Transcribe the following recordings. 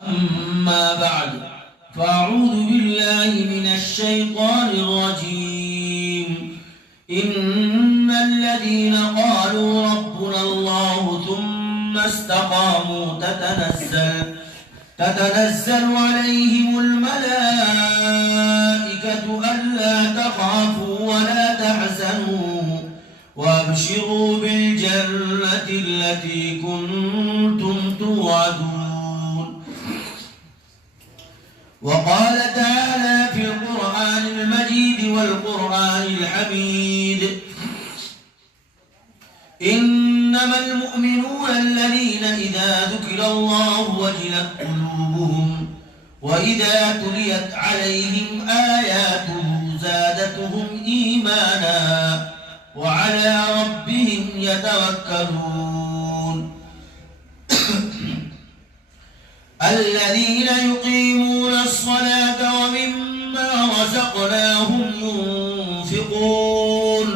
أما بعد فأعوذ بالله من الشيطان الرجيم إن الذين قالوا ربنا الله ثم استقاموا تتنزل عليهم الملائكة ألا تخافوا ولا تحزنوا وابشروا بالجنة التي كنتم توعدون. وقال تعالى في القرآن المجيد والقرآن الحميد إنما المؤمنون الذين إذا ذكر الله وجلت قلوبهم وإذا تليت عليهم آياته زادتهم إيمانا وعلى ربهم يتوكلون. الذين يقيمون الصلاة ومما رزقناهم ينفقون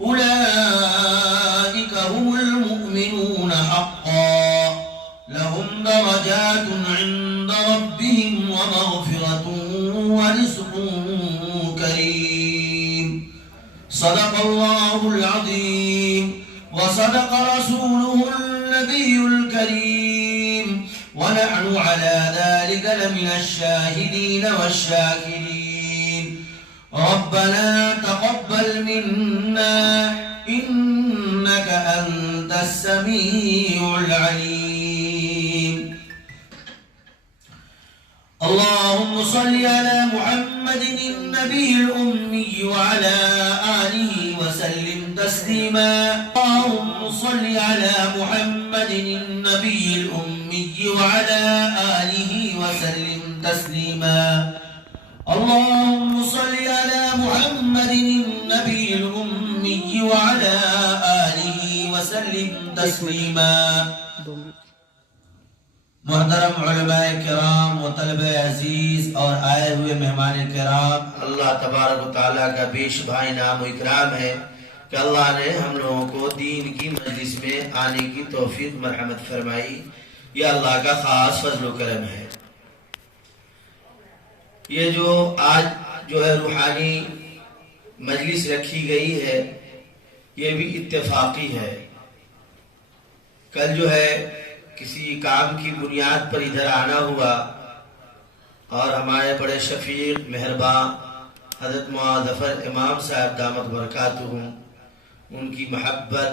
أولئك هم المؤمنون حقا لهم درجات عند ربهم ومغفرة ورزق كريم. صدق الله العظيم وصدق رسوله النبي الكريم ونحن على ذلك لمن الشاهدين والشاكرين. ربنا تقبل منا إنك أنت السميع العليم. اللهم صل على محمد النبي الأمي وعلى آله وسلم تسليما. اللهم صل على محمد النبي الأمي وعلى آله وسلم تسليما. اللهم صل على محمد النبي الأمي وعلى آله وسلم تسليما. محترم علماء کرام و طلبہ عزیز اور آئے ہوئے مہمان کرام، اللہ تبارک و تعالیٰ کا بیش بھائی نام و اکرام ہے کہ اللہ نے ہم لوگوں کو دین کی مجلس میں آنے کی توفیق مرحمت فرمائی. یہ اللہ کا خاص فضل و کرم ہے. یہ جو آج جو ہے روحانی مجلس رکھی گئی ہے یہ بھی اتفاقی ہے. کل جو ہے کسی کام کی بنیاد پر ادھر آنا ہوا اور ہمارے بڑے شفیق مہربان حضرت معاذ ظفر امام صاحب دامت برکاتہم، ان کی محبت،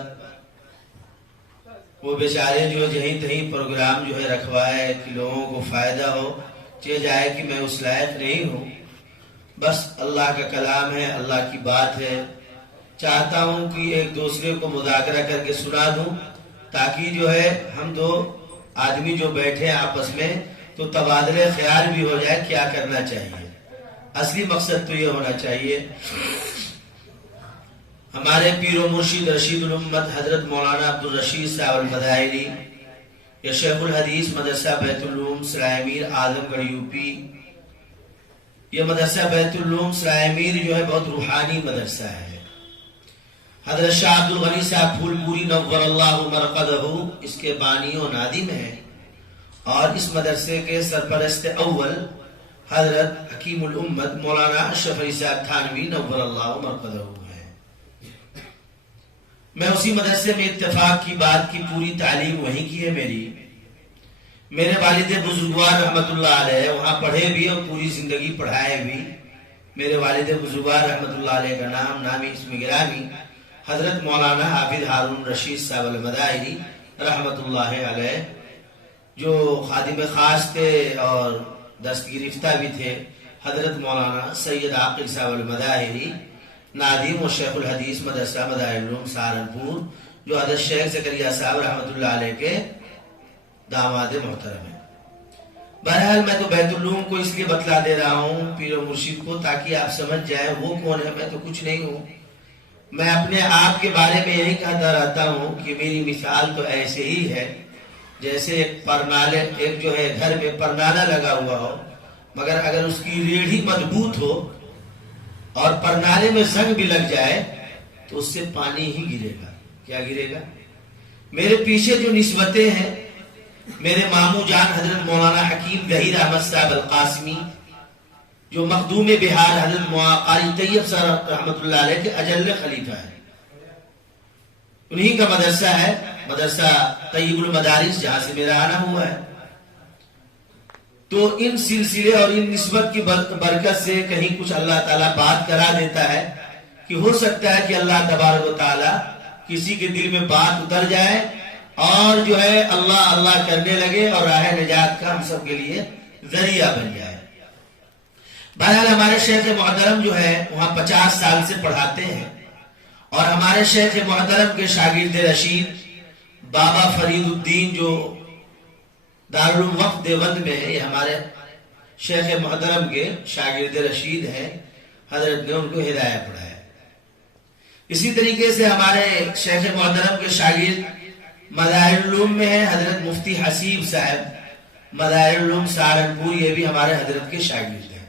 وہ بیچارے جو جہیں تہیں پروگرام جو ہے رکھوائے کہ لوگوں کو فائدہ ہو. چہ جائے کہ میں اس لائق نہیں ہوں، بس اللہ کا کلام ہے، اللہ کی بات ہے. چاہتا ہوں کہ ایک دوسرے کو مذاکرہ کر کے سنا دوں تاکہ جو ہے ہم دو آدمی جو بیٹھے آپس میں تو تبادلے خیال بھی ہو جائے کیا کرنا چاہیے. اصلی مقصد تو یہ ہونا چاہیے. ہمارے پیر و مرشد رشید الامت حضرت مولانا عبدالرشید صاحب المدائنی، یہ شیخ الحدیث مدرسہ بیت العلوم سرائے میر اعظم گڑھ یو پی. یہ مدرسہ بیت العلوم سرائے میر جو ہے بہت روحانی مدرسہ ہے. حضرت شاہ عبدالغنی صاحب پھول پوری نور اللہ مرقدہ اس کے بانی و نادم ہیں، اور اس مدرسے کے سرپرست اول حضرت حکیم الامت مولانا اشرف علی صاحب تھانوی نور اللہ مرقدہ ہیں. میں اسی مدرسے میں اتفاق کی بات کی پوری تعلیم وہیں کی ہے. میرے والد بزرگوار رحمت اللہ علیہ وہاں پڑھے بھی اور پوری زندگی پڑھائے بھی. میرے والد بزرگوار رحمت اللہ علیہ کا نامی اسم گرامی حضرت مولانا حافظ ہارون رشید صاحب المدائنی رحمت اللہ علیہ، جو خادم خاص تھے اور دست گرفتہ بھی تھے. حضرت مولانا سید عاقل صاحب المدائنی نادم و شیخ الحدیث مدرسہ مدائن العلوم سہارنپور، جو حضرت شیخ زکریا صاحب رحمت اللہ علیہ کے داماد محترم ہیں. بہرحال میں تو بیت العلوم کو اس لیے بتلا دے رہا ہوں پیر و مرشد کو تاکہ آپ سمجھ جائیں وہ کون ہے. میں تو کچھ نہیں ہوں. میں اپنے آپ کے بارے میں یہی کہتا رہتا ہوں کہ میری مثال تو ایسے ہی ہے جیسے ایک جو ہے گھر میں پرنالہ لگا ہوا ہو، مگر اگر اس کی ریڑھی مضبوط ہو اور پرنالے میں زنگ بھی لگ جائے تو اس سے پانی ہی گرے گا. کیا گرے گا؟ میرے پیچھے جو نسبتیں ہیں میرے ماموں جان حضرت مولانا حکیم ظہیر احمد صاحب القاسمی جو مخدوم بہار حضرت قاری طیب صاحب رحمۃ اللہ علیہ کے اجل خلیفہ ہیں، انہی کا مدرسہ ہے، مدرسہ طیب المدارس، جہاں سے میرا آنا ہوا ہے۔ تو ان سلسلے اور ان نسبت کی برکت سے کہیں کچھ اللہ تعالیٰ بات کرا دیتا ہے کہ ہو سکتا ہے کہ اللہ تبارک و تعالیٰ کسی کے دل میں بات اتر جائے اور جو ہے اللہ اللہ کرنے لگے اور راہ نجات کا ہم سب کے لیے ذریعہ بن جائے۔ بہرحال ہمارے شیخ محترم جو ہے وہاں 50 سال سے پڑھاتے ہیں، اور ہمارے شیخ محترم کے شاگرد رشید بابا فرید الدین جو دارالعلوم وقف دیوبند میں ہے، یہ ہمارے شیخ محترم کے شاگرد رشید ہیں، حضرت نے ان کو ہدایت پڑھایا۔ اسی طریقے سے ہمارے شیخ محترم کے شاگرد مظاہر العلوم میں ہیں، حضرت مفتی حسیب صاحب مظاہر العلوم سہارنپور، یہ بھی ہمارے حضرت کے شاگرد ہیں۔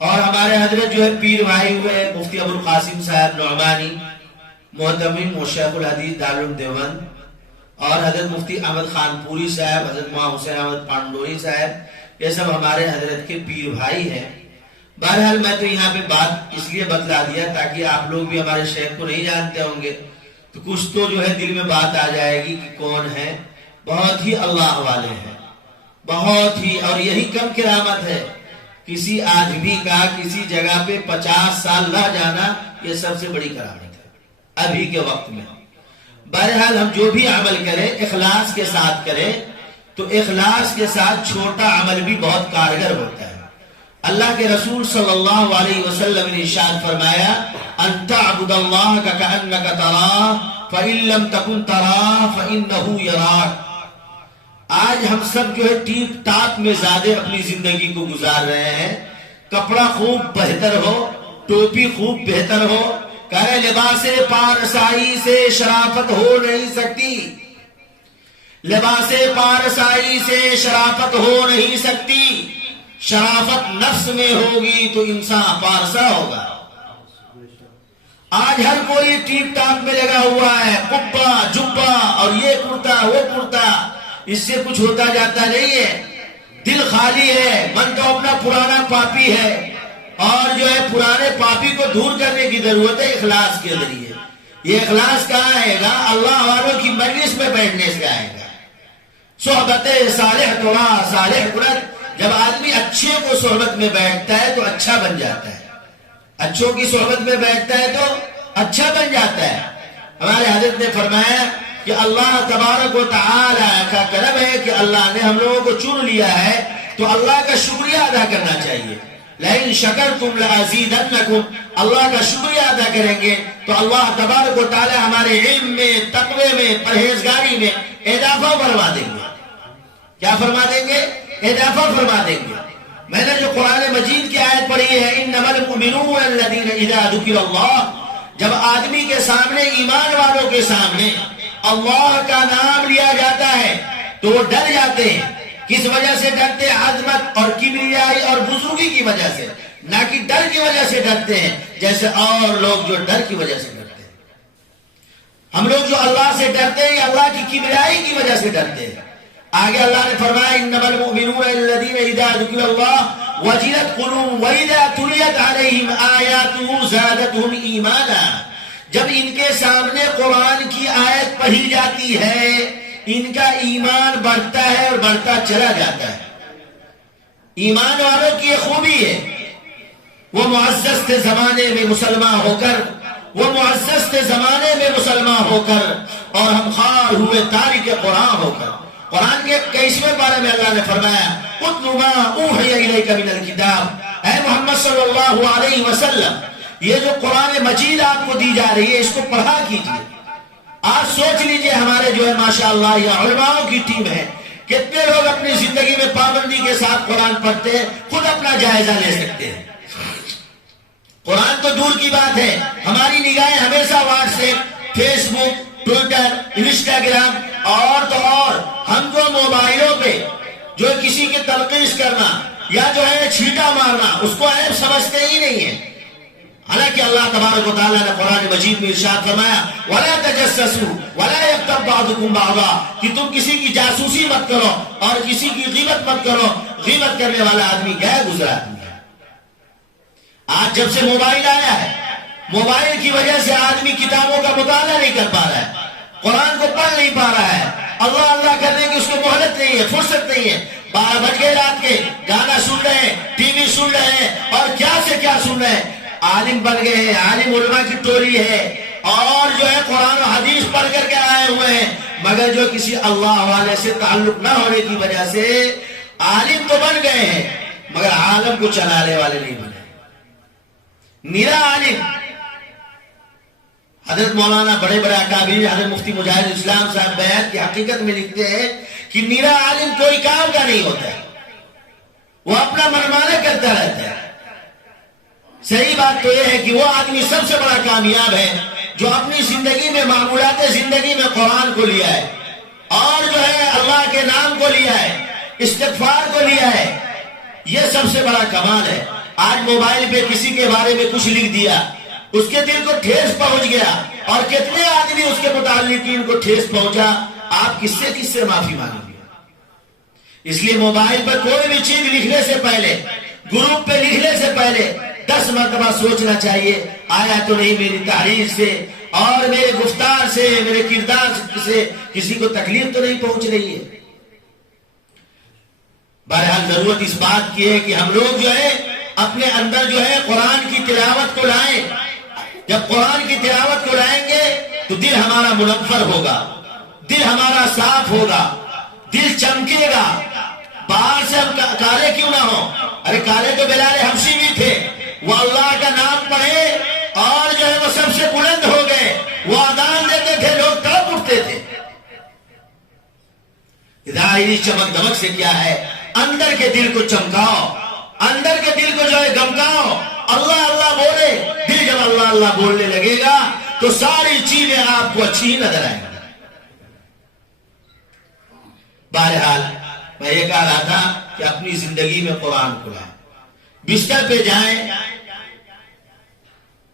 اور ہمارے حضرت جو ہے پیر بھائی ہوئے مفتی ابو القاسم صاحب نعمانی محتمم و شیخ الحدیث دارالعلوم دیوبند، اور حضرت مفتی احمد خان پوری صاحب، حضرت مولانا حسین احمد پانڈوری صاحب، یہ سب ہمارے حضرت کے پیر بھائی ہیں۔ بہرحال میں تو یہاں پہ بات اس لیے بتلا دیا تاکہ آپ لوگ بھی ہمارے شیخ کو نہیں جانتے ہوں گے تو کچھ تو جو ہے دل میں بات آ جائے گی کہ کون ہے، بہت ہی اللہ والے ہیں، بہت ہی، اور یہی کم کرامت ہے کسی آدمی کا کسی جگہ پہ 50 سال رہ جانا، یہ سب سے بڑی کرامت ہے ابھی کے وقت میں۔ بہرحال ہم جو بھی عمل کریں اخلاص کے ساتھ کریں، تو اخلاص کے ساتھ چھوٹا عمل بھی بہت کارگر ہوتا ہے۔ اللہ کے رسول صلی اللہ علیہ وسلم نے ارشاد فرمایا ان تعبد اللہ کأنک تراہ فإن لم تکن تراہ فإنہ یراک۔ آج ہم سب جو ہے ٹیپ ٹاپ میں زیادہ اپنی زندگی کو گزار رہے ہیں، کپڑا خوب بہتر ہو، ٹوپی خوب بہتر ہو، کہے لباس پارسائی سے شرافت ہو نہیں سکتی، لباس پارسائی سے شرافت ہو نہیں سکتی، شرافت نفس میں ہوگی تو انسان پارسا ہوگا۔ آج ہر کوئی ٹیپ ٹاپ میں لگا ہوا ہے، قبہ جبہ اور یہ کرتا وہ کرتا، اس سے کچھ ہوتا جاتا نہیں ہے، دل خالی ہے، من تو اپنا پرانا پاپی ہے، اور جو ہے پرانے پاپی کو دور کرنے کی ضرورت ہے اخلاص کے ذریعے۔ یہ اخلاص کہاں آئے گا؟ اللہ والوں کی مجلس میں بیٹھنے سے آئے گا۔ صحبت صالح ترا صالح قرت، جب آدمی اچھے کو صحبت میں بیٹھتا ہے تو اچھا بن جاتا ہے، اچھوں کی صحبت میں بیٹھتا ہے تو اچھا بن جاتا ہے۔ ہمارے حضرت نے فرمایا کہ اللہ تبارک و تعالی کا کرم ہے کہ اللہ نے ہم لوگوں کو چن لیا ہے، تو اللہ کا شکریہ ادا کرنا چاہیے۔ لئن شکرتم لازیدنکم، اللہ کا شکریہ ادا کریں گے تو اللہ تبارک و تعالی ہمارے علم میں، تقوی میں، پرہیزگاری میں اضافہ فرما دیں گے۔ کیا فرما دیں گے؟ اضافہ فرما دیں گے۔ میں نے جو قرآن مجید کی آیت پڑھی ہے انما المؤمنون الذین اذا ذکر اللہ، جب آدمی کے سامنے، ایمان والوں کے سامنے اللہ کا نام لیا جاتا ہے تو وہ ڈر جاتے ہیں۔ کس وجہ سے ڈرتے ہیں؟ عظمت اور کبریائی اور بزرگی کی وجہ سے، نہ کہ ڈر کی وجہ سے ڈرتے ہیں جیسے اور لوگ جو ڈر کی وجہ سے ڈرتے ہیں۔ ہم لوگ جو اللہ سے ڈرتے ہیں اللہ کی کبریائی کی وجہ سے ڈرتے ہیں۔ آگے اللہ نے فرمایا انما المؤمنون الذین اذا ذکر اللہ وجلت قلوبهم واذا تلیت علیہم آیاتہ زادتہم ایمانا، جب ان کے سامنے قرآن کی آیت پڑھی جاتی ہے ان کا ایمان بڑھتا ہے اور بڑھتا چلا جاتا ہے۔ ایمان والوں کی یہ خوبی ہے، وہ معزز تھے زمانے میں مسلمان ہو کر، وہ معزز تھے زمانے میں مسلمان ہو کر، اور ہم خوار ہوئے تارک قرآن ہو کر۔ قرآن کے 21ویں پارے میں اللہ نے فرمایا اتل ما اوحی الیک من الکتاب، اے محمد صلی اللہ علیہ وسلم یہ جو قرآن مجید آپ کو دی جا رہی ہے اس کو پڑھا کیجئے۔ آج سوچ لیجئے ہمارے جو ہے ماشاءاللہ یہ علماءوں کی ٹیم ہے، کتنے لوگ اپنی زندگی میں پابندی کے ساتھ قرآن پڑھتے ہیں، خود اپنا جائزہ لے سکتے ہیں۔ قرآن تو دور کی بات ہے، ہماری نگاہیں ہمیشہ واٹس ایپ، فیس بک، ٹویٹر، انسٹاگرام اور تو اور ہم جو موبائلوں پہ جو کسی کی تلقین کرنا یا جو ہے چھیٹا مارنا اس کو عیب سمجھتے ہی نہیں ہے۔ حالانکہ اللہ تبارک و تعالیٰ نے قرآن مجید میں ارشاد فرمایا وَلَا تَجَسَّسُوا وَلَا يَغْتَبْ بَعْضُكُمْ بَعْضًا کہ تم کسی کی جاسوسی مت کرو اور کسی کی غیبت مت کرو. غیبت کرنے والا آدمی گیا گزرا آدمی ہے. آج جب سے موبائل آیا ہے، موبائل کی وجہ سے آدمی کتابوں کا مطالعہ نہیں کر پا رہا ہے، قرآن کو پڑھ نہیں پا رہا ہے، اللہ اللہ کرنے کی اس کو مہلت نہیں ہے، فرصت نہیں ہے. 12 بج گئے رات کے، گانا سن رہے ہیں، ٹی وی سن رہے ہیں اور کیا سے کیا سن رہے ہیں. عالم بن گئے ہیں، عالم علماء کی ٹولی ہے اور جو ہے قرآن و حدیث پڑھ کر کے آئے ہوئے ہیں، مگر جو کسی اللہ والے سے تعلق نہ ہونے کی وجہ سے عالم تو بن گئے ہیں مگر عالم کو چلانے والے نہیں بنے. میرا عالم حضرت مولانا بڑے بڑے اکابرین حضرت مفتی مجاہد اسلام صاحب بیان کی حقیقت میں لکھتے ہیں کہ میرا عالم کوئی کام کا نہیں ہوتا ہے، وہ اپنا منمانا کرتا رہتا ہے. صحیح بات تو یہ ہے کہ وہ آدمی سب سے بڑا کامیاب ہے جو اپنی زندگی میں معمولات زندگی میں قرآن کو لیا ہے اور جو ہے اللہ کے نام کو لیا ہے، استغفار کو لیا ہے. یہ سب سے بڑا کمال ہے. آج موبائل پہ کسی کے بارے میں کچھ لکھ دیا، اس کے دل کو ٹھیس پہنچ گیا اور کتنے آدمی اس کے متعلقین کو ٹھیس پہنچا. آپ کس سے معافی مانگیں گے؟ اس لیے موبائل پر کوئی بھی چیز لکھنے سے پہلے، گروپ پہ لکھنے سے پہلے 10 مرتبہ سوچنا چاہیے آیا تو نہیں میری تحریر سے اور میرے گفتار سے میرے کردار سے کسی کو تکلیف تو نہیں پہنچ رہی ہے. بہرحال ضرورت اس بات کی ہے کہ ہم لوگ جو ہے اپنے اندر جو ہے قرآن کی تلاوت کو لائیں. جب قرآن کی تلاوت کو لائیں گے تو دل ہمارا منور ہوگا، دل ہمارا صاف ہوگا، دل چمکے گا. باہر سے ہم کالے کیوں نہ ہو، ارے کالے تو بلال حبشی بھی تھے، وہ اللہ کا نام پڑھے اور جو ہے وہ سب سے بلند ہو گئے. وہ اذان دیتے تھے، لوگ تڑپ اٹھتے تھے. ظاہری چمک دمک سے کیا ہے؟ اندر کے دل کو چمکاؤ، اندر کے دل کو جو ہے گمکاؤ. اللہ اللہ بولے، دل جب اللہ اللہ بولنے لگے گا تو ساری چیزیں آپ کو اچھی نظر آئیں گی. بہرحال میں یہ کہہ رہا تھا کہ اپنی زندگی میں قرآن کو لائیں. بستر پہ جائیں،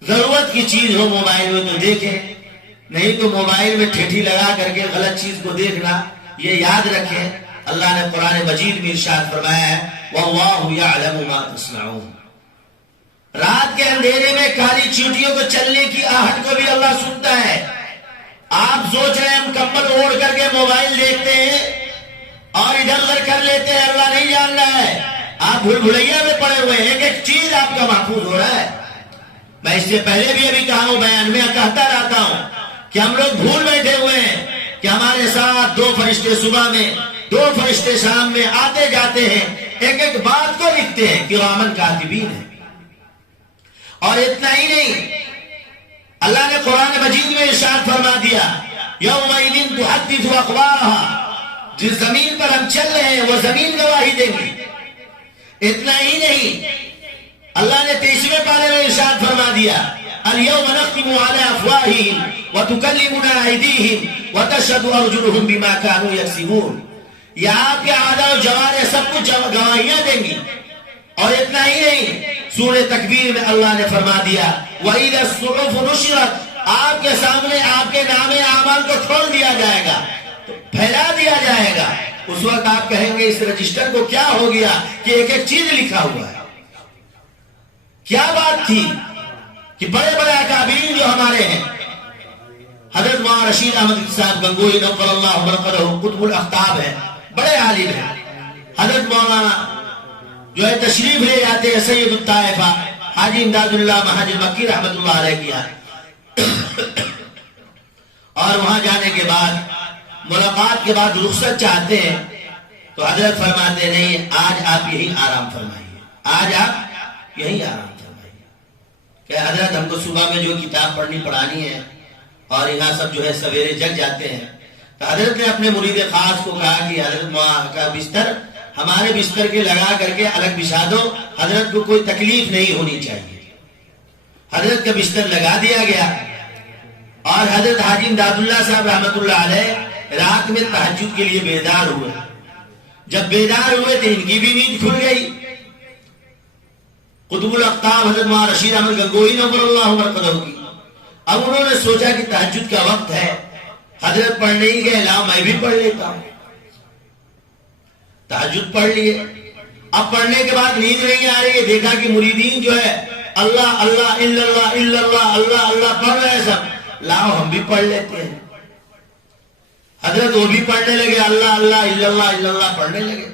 ضرورت کی چیز ہو موبائل میں تو دیکھیں، نہیں تو موبائل میں ٹھیٹھی لگا کر کے غلط چیز کو دیکھنا. یہ یاد رکھیں اللہ نے قرآن مجید میں ارشاد فرمایا ہے وَاللَّهُ يَعْلَمُ مَا تَصْنَعُونَ. رات کے اندھیرے میں کالی چیونٹیوں کو چلنے کی آہٹ کو بھی اللہ سنتا ہے. آپ سوچ رہے ہیں ہم کمبل اوڑھ کر کے موبائل دیکھتے ہیں اور ادھر ادھر کر لیتے ہیں، اللہ نہیں جان رہا ہے. آپ بھول بھلیا میں پڑے ہوئے ہیں، ایک ایک چیز آپ کا محفوظ ہو رہا ہے. میں اس سے پہلے بھی ابھی کہا ہوں، بیان میں کہتا رہتا ہوں کہ ہم لوگ بھول بیٹھے ہوئے ہیں کہ ہمارے ساتھ 2 فرشتے صبح میں 2 فرشتے شام میں آتے جاتے ہیں، ایک ایک بات کو لکھتے ہیں، کرامن کاتبین ہیں. اور اتنا ہی نہیں، اللہ نے قرآن مجید میں ارشاد فرما دیا یومئذ تحدث اخبارها. جس زمین پر ہم چل رہے ہیں وہ زمین گواہی دیں گی. اتنا ہی نہیں، اللہ نے 23ویں پارے میں ارشاد فرما دیا اليوم نختم على افواههم وتكلمنا ايديهم وتشهد ارجلهم بما كانوا يكسبون. یہ آپ کے اعضاء و جوارح سب کچھ گواہیاں دیں گی. اور اتنا ہی نہیں، سورہ تکویر میں اللہ نے فرما دیا وَإِذَا الصُّحُفُ نُشِرَتْ. آپ کے سامنے آپ کے نام اعمال کو کھول دیا جائے گا، پھیلا دیا جائے گا. اس وقت آپ کہیں گے اس رجسٹر کو کیا ہو گیا کہ ایک ایک چیز لکھا ہوا ہے. کیا بات تھی کہ بڑے بڑے اکابرین جو ہمارے ہیں، حضرت مولانا رشید احمد صاحب گنگوئی نور اللہ مرقدہ قطب الاقطاب ہیں، بڑے عالم ہیں. حضرت مولانا جو ہے تشریف لے جاتے ہیں سید الطائفہ حاجی امداد اللہ مہاجر مکی رحمت اللہ علیہ کیا، اور وہاں جانے کے بعد ملاقات کے بعد رخصت چاہتے ہیں تو حضرت فرماتے نہیں، آج آپ یہی آرام فرمائیے، آج آپ یہی آرام فرمائیے. کہ حضرت ہم کو صبح میں جو کتاب پڑھنی پڑھانی ہے اور یہاں سب جو ہے سویرے جگ جاتے ہیں. تو حضرت نے اپنے مرید خاص کو کہا کہ حضرت کا بستر ہمارے بستر کے لگا کر کے الگ بچھا دو، حضرت کو کوئی تکلیف نہیں ہونی چاہیے. حضرت کا بستر لگا دیا گیا اور حضرت حاجی امداد اللہ صاحب رحمت اللہ علیہ رات میں تہجد کے لیے بیدار ہوئے. جب بیدار ہوئے تو ان کی بھی نیند کھل گئی. قطب الاقطاب حضرت مولانا رشید احمد گنگوہی نور اللہ مرقدہ کی، اب انہوں نے سوچا کہ تہجد کا وقت ہے، حضرت پڑھ نہیں گئے، لاؤ میں بھی پڑھ لیتا ہوں۔ تہجد پڑھ لیے، اب پڑھنے کے بعد نیند نہیں آ رہی ہے، دیکھا کہ مریدین جو ہے اللہ اللہ الا اللہ الا اللہ اللہ اللہ پڑھ رہے ہیں سب، لاؤ ہم بھی پڑھ لیتے ہیں۔ حضرت وہ بھی پڑھنے لگے، اللہ اللہ الا اللہ الا اللہ پڑھنے لگے۔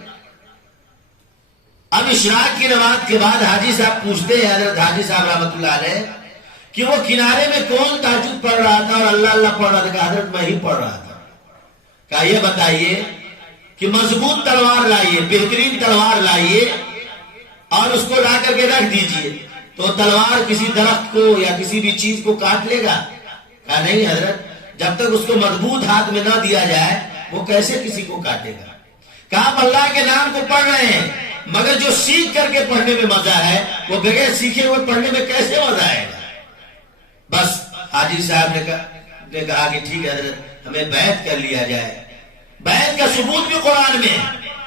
اب اشراق کی نماز کے بعد حاجی صاحب پوچھتے ہیں حضرت حاجی صاحب رحمۃ اللہ علیہ کہ وہ کنارے میں کون تہجد پڑھ رہا تھا اور اللہ اللہ پڑھ رہا تھا؟ کہا حضرت میں ہی پڑھ رہا تھا۔ کہا یہ بتائیے کہ مضبوط تلوار لائیے، بہترین تلوار لائیے اور اس کو لا کر کے رکھ دیجئے، تو تلوار کسی درخت کو یا کسی بھی چیز کو کاٹ لے گا؟ کہا نہیں حضرت، جب تک اس کو مضبوط ہاتھ میں نہ دیا جائے وہ کیسے کسی کو کاٹے گا؟ کہا آپ اللہ کے نام کو پڑھ رہے ہیں، مگر جو سیکھ کر کے پڑھنے میں مزہ ہے وہ بغیر سیکھے ہوئے پڑھنے میں کیسے مزہ آئے گا؟ بس حاجی صاحب نے کہا کہ ٹھیک ہے حضرت، ہمیں بیعت کر لیا جائے۔ بیعت کا ثبوت بھی قرآن میں ہے،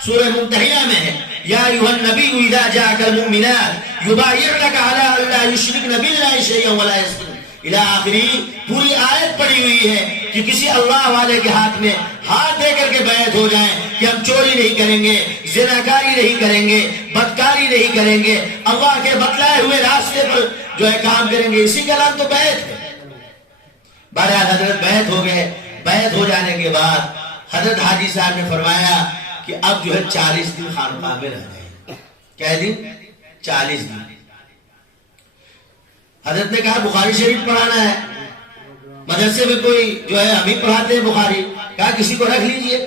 سورہ ممتحنہ میں ہے، یا ایھا النبی اذا جاءک المؤمنات یبایعنک علی الا یشرکن باللہ شیئا ولا یسرقن، الی آخری پوری آیت پڑی ہوئی ہے کہ کسی اللہ والے کے ہاتھ میں ہاتھ دے کر کے بیعت ہو جائیں کہ ہم چوری نہیں کریں گے، زناکاری نہیں کریں گے، بدکاری نہیں کریں گے، اللہ کے بتلائے ہوئے راستے پر جو ہے کام کریں گے، اسی کا نام تو بیعت ہے۔ بہرحال حضرت بیعت ہو گئے۔ بیعت ہو جانے کے بعد حضرت حاجی صاحب نے فرمایا کہ اب جو ہے 40 دن خانقاہ میں رہ جائیں۔ کیا دن؟ 40 دن۔ حضرت نے کہا بخاری شریف پڑھانا ہے، مدرسے میں کوئی جو ہے ہم ہی پڑھاتے ہیں بخاری، کہا کسی کو رکھ لیجئے۔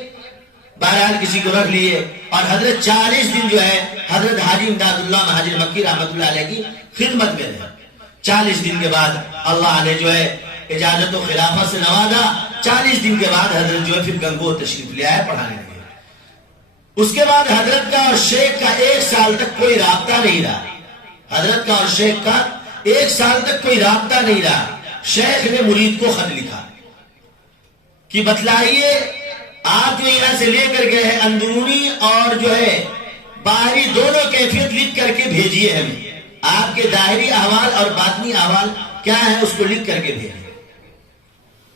بہرحال کسی کو رکھ لیے اور حضرت 40 دن جو ہے حضرت حاجی امداد اللہ مہاجر مکی رحمۃ اللہ علیہ کی خدمت میں رہے۔ 40 دن کے بعد اللہ نے جو ہے اجازت و خلافت سے نوازا۔ 40 دن کے بعد حضرت جو ہے پھر گنگو تشریف لے آئے پڑھانے لگے۔ اس کے بعد حضرت کا اور شیخ کا 1 سال تک کوئی رابطہ نہیں رہا۔ حضرت کا اور شیخ کا 1 سال تک کوئی رابطہ نہیں رہا۔ شیخ نے مرید کو خط لکھا کہ بتلائیے آپ جو یہاں سے لے کر گئے ہیں اندرونی اور جو ہے باہری دونوں کیفیت لکھ کر کے بھیجیے ہمیں، آپ کے ظاہری احوال اور باطنی احوال کیا ہے اس کو لکھ کر کے بھیجیے۔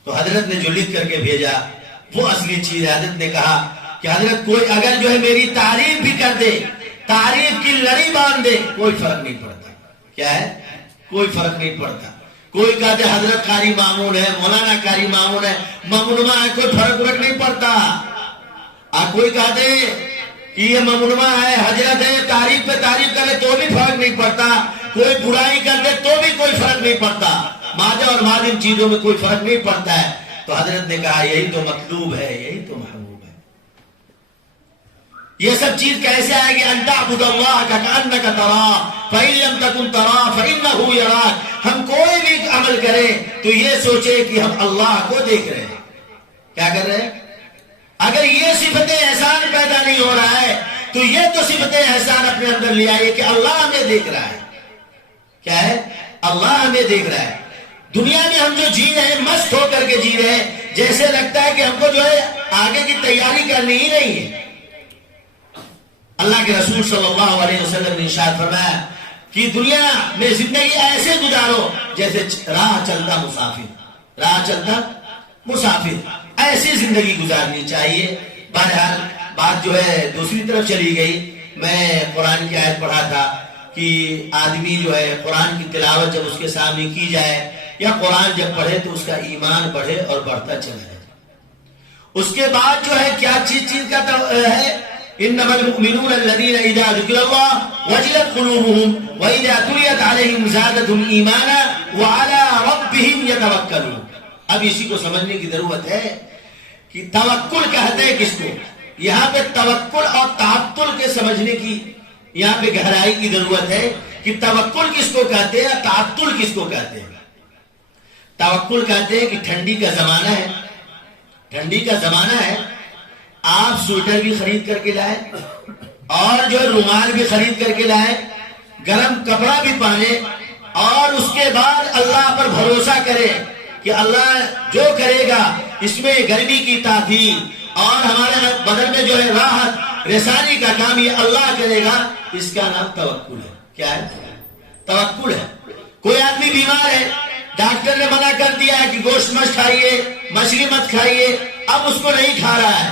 تو حضرت نے جو لکھ کر کے بھیجا وہ اصلی چیز ہے۔ حضرت نے کہا کہ حضرت کوئی اگر جو ہے میری تعریف بھی کر دے، تعریف کی لڑی باندھ دے، کوئی فرق نہیں پڑتا۔ کیا ہے؟ کوئی فرق نہیں پڑتا۔ کوئی کہتے حضرت قاری مامون ہے، مولانا قاری مامون ہے، ممنوع ہے، کوئی فرق نہیں پڑتا۔ کوئی کہتے کہ یہ ممنوع ہے، حضرت ہے، تعریف پہ تعریف کرے تو بھی فرق نہیں پڑتا، کوئی برائی کر دے تو بھی کوئی فرق نہیں پڑتا، مادہ اور مادم چیزوں میں کوئی فرق نہیں پڑتا ہے۔ تو حضرت نے کہا یہی تو مطلوب ہے، یہی تو محبوب ہے۔ یہ سب چیز کیسے آئے گی؟ ان تعبد اللہ کأنک تراہ فإن لم تکن تراہ فإنہ یراک۔ ہم کوئی بھی عمل کریں تو یہ سوچے کہ ہم اللہ کو دیکھ رہے ہیں۔ کیا کر رہے ہیں؟ اگر یہ صفت احسان پیدا نہیں ہو رہا ہے تو یہ تو صفت احسان اپنے اندر لے آئیے کہ اللہ ہمیں دیکھ رہا ہے۔ کیا ہے؟ اللہ ہمیں دیکھ رہا ہے۔ دنیا میں ہم جو جی رہے ہیں مست ہو کر کے جی رہے ہیں، جیسے لگتا ہے کہ ہم کو جو ہے آگے کی تیاری کرنی ہی نہیں ہے۔ اللہ کے رسول صلی اللہ علیہ وسلم نے ارشاد فرمایا کہ دنیا میں زندگی ایسے گزارو جیسے راہ چلتا مسافر، راہ چلتا مسافر، ایسی زندگی گزارنی چاہیے۔ بہرحال بات جو ہے دوسری طرف چلی گئی۔ میں قرآن کی آیت پڑھا تھا کہ آدمی جو ہے قرآن کی تلاوت جب اس کے سامنے کی جائے یا قرآن جب پڑھے تو اس کا ایمان بڑھے اور بڑھتا چلا جائے۔ اس کے بعد جو ہے کیا چیز کا ہے؟ انما المؤمنون الذين اذا ذكر الله وجلت قلوبهم واذا تليت عليهم زادتهم ايمانا وعلى ربهم يتوكلون۔ اب اسی کو سمجھنے کی ضرورت ہے کہ توکل کہتے ہیں کس کو؟ یہاں پہ توکل اور تعطل کے سمجھنے کی یہاں پہ گہرائی کی ضرورت ہے کہ توکل کس کو کہتے ہیں، تعطل کس کو کہتے ہیں۔ توکل کہتے ہیں کہ ٹھنڈی کا زمانہ ہے، ٹھنڈی کا زمانہ ہے، آپ سویٹر بھی خرید کر کے لائے اور جو رومال بھی خرید کر کے لائے، گرم کپڑا بھی پہنے اور اس کے بعد اللہ پر بھروسہ کرے کہ اللہ جو کرے گا اس میں گرمی کی تاثیر اور ہمارے بدن میں جو ہے راحت رسانی کا کام یہ اللہ کرے گا، اس کا نام توکل ہے۔ کیا ہے؟ توکل ہے. کوئی آدمی بیمار ہے، ڈاکٹر نے منع کر دیا ہے کہ گوشت مت کھائیے، مچھلی مت کھائیے، اب اس کو نہیں کھا رہا ہے،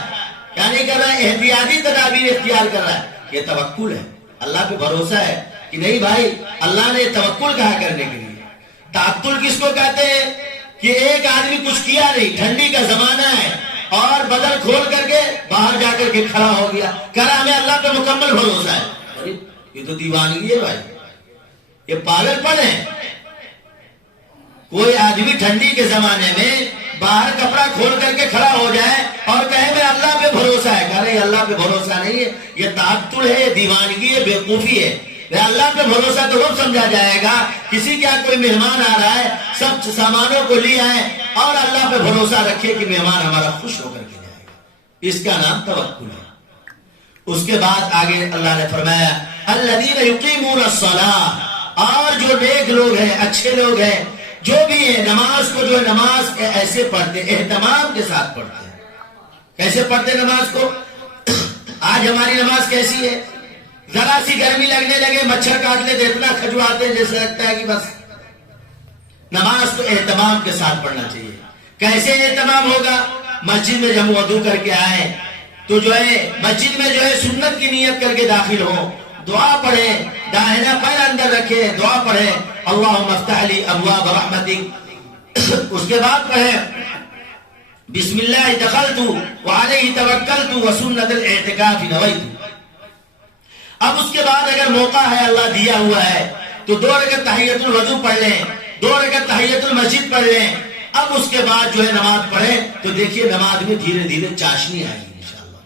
کیا نہیں کر رہا ہے؟ احتیاطی تدابیر اختیار کر رہا ہے. یہ توکل ہے، اللہ پہ بھروسہ ہے کہ نہیں بھائی اللہ نے توکل کہا کرنے کے لیے. تعطل کس کو کہتے ہیں؟ کہ ایک آدمی کچھ کیا نہیں، ٹھنڈی کا زمانہ ہے اور بدن کھول کر کے باہر جا کر کے کھڑا ہو گیا، کہہ رہا ہمیں اللہ پہ مکمل بھروسہ ہے. ارے یہ تو دیوانگی ہے بھائی، یہ پاگل پن ہے. کوئی آدمی ٹھنڈی کے زمانے میں باہر کپڑا کھول کر کے کھڑا ہو جائے اور کہے میں اللہ پہ بھروسہ ہے، کہہ رہے اللہ پہ بھروسہ نہیں ہے، یہ تعطل ہے، یہ دیوانگی ہے، بیوقوفی ہے. اللہ پہ بھروسہ تو وہ سمجھا جائے گا کسی کیا کوئی مہمان آ رہا ہے، سب سامانوں کو لے آئے اور اللہ پہ بھروسہ رکھے کہ مہمان ہمارا خوش ہو کر کے جائے گا. اس کا نام توکل ہے. اس کے بعد آگے اللہ نے فرمایا الذین یقیمون الصلاۃ، اور جو نیک لوگ ہیں، اچھے لوگ ہیں، جو بھی ہیں نماز کو جو ہے نماز ایسے پڑھتے، اہتمام کے ساتھ پڑھتے ہیں. کیسے پڑھتے نماز کو؟ آج ہماری نماز کیسی ہے؟ ذرا سی گرمی لگنے لگے مچھر کاٹ لیتے، اتنا کھجواتے ہیں جیسے لگتا ہے کہ بس. نماز کو اہتمام کے ساتھ پڑھنا چاہیے. کیسے اہتمام ہوگا؟ مسجد میں جب وضو کر کے آئے تو جو ہے مسجد میں جو ہے سنت کی نیت کر کے داخل ہو، دعا پڑھیں، داہنا پیر اندر رکھے، دعا پڑھیں اللہم افتح لی ابواب رحمتک. اس کے بعد پڑھیں بسم اللہ دخلت وعلیہ توکلت وسنت الاعتکاف نویت. اب اس کے بعد اگر موقع ہے اللہ دیا ہوا ہے تو 2 رکعت تحیۃ الوضو پڑھ لیں، 2 رکعت تحیۃ المسجد پڑھ لیں. اب اس کے بعد جو ہے نماز پڑھیں تو دیکھیے نماز میں دھیرے دھیرے چاشنی آئے گی انشاءاللہ،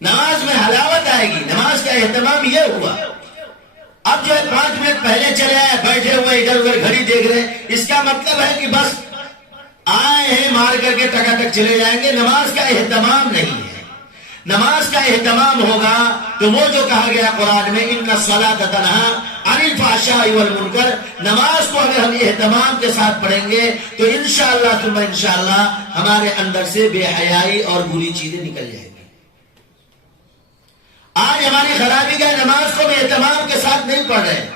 نماز میں حلاوت آئے گی. نماز کا اہتمام یہ ہوا. اب جو ہے 5 منٹ پہلے چلے آئے، بیٹھے ہوئے ادھر ادھر گھڑی دیکھ رہے ہیں، اس کا مطلب ہے کہ بس آئے ہیں مار کر کے ٹکا چلے جائیں گے. نماز کا اہتمام نہیں ہے. نماز کا اہتمام ہوگا تو وہ جو کہا گیا قرآن میں ان الصلاۃ تنہی عن الفحشاء والمنکر، نماز کو اگر ہم اہتمام کے ساتھ پڑھیں گے تو انشاءاللہ ثم انشاءاللہ ہمارے اندر سے بے حیائی اور بری چیزیں نکل جائیں گی. آج ہماری خرابی کا نماز کو بھی اہتمام کے ساتھ نہیں پڑھ رہے.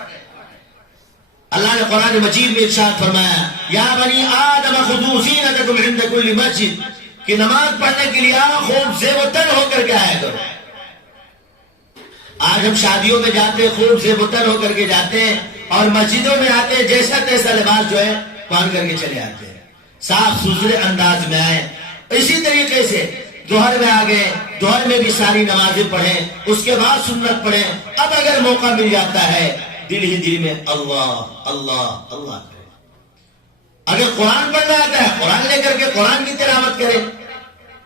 اللہ نے قرآن مجید میں ارشاد فرمایا یا بنی آدم خذوا زینتکم عند کل مسجد، کہ نماز پڑھنے کے لیے خوب زیب و تن ہو کر کے آیا کرو. آج ہم شادیوں میں جاتے ہیں، خوب زیب و تن ہو کر کے جاتے ہیں اور مسجدوں میں آتے ہیں جیسا تیسا لباس جو ہے پہن کر کے چلے آتے ہیں، صاف ستھرے انداز میں آئے. اسی طریقے سے ظہر میں آگئے، ظہر میں بھی ساری نمازیں پڑھیں، اس کے بعد سنت پڑھیں. اب اگر موقع مل جاتا ہے دل ہی دل میں اللہ اللہ اللہ کرے. اگر قرآن پڑھنا آتا ہے قرآن لے کر کے قرآن کی تلاوت کریں.